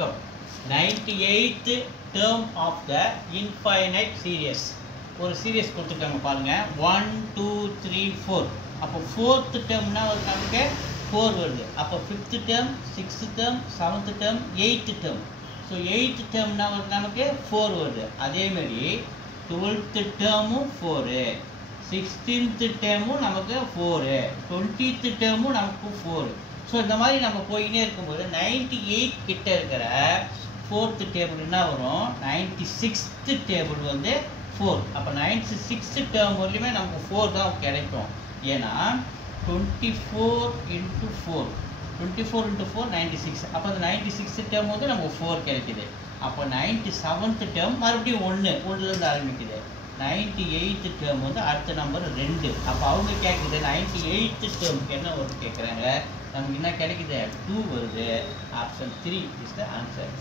Come. 98th term of the infinite series. ஒரு serious கொடுத்துருக்காங்க பாருங்க 1 2 3 4. அப்போ 4th டேர்ம்னா ஒரு நமக்கு 4 வருது. அப்போ 5th term 6th term 7th term 8th term. So 8th டேர்ம்னா ஒரு நமக்கு 4 வருது. அதே மாதிரி 12th டேர்மும் 4, 16th டேர்மும் நமக்கு 4, 20th டேர்மும் நமக்கு 4. ஸோ இந்த மாதிரி நம்ம போயினே இருக்கும்போது 98 கிட்ட இருக்கிற 4th டேபிள் என்ன வரும், 96th டேபிள் வந்து 4. அப்போ 96th டேர்ம் வரலையுமே நமக்கு 4 தான் கிடைக்கும். ஏன்னா 24 into 4, 24 into 4 96. அப்போ அந்த 96th டேர்ம் வந்து நமக்கு 4 கிடைக்குது. அப்போ 97th டேர்ம் மறுபடியும் 1லேருந்து ஆரம்பிக்குது. 98th டேர்ம் வந்து அடுத்த நம்பர் 2. அப்போ அவங்க கேட்குது 98th டேர்முக்கு என்ன வருது கேட்குறாங்க. நமக்கு என்ன கிடைக்குது, 2 வருது. Option 3 is the answer.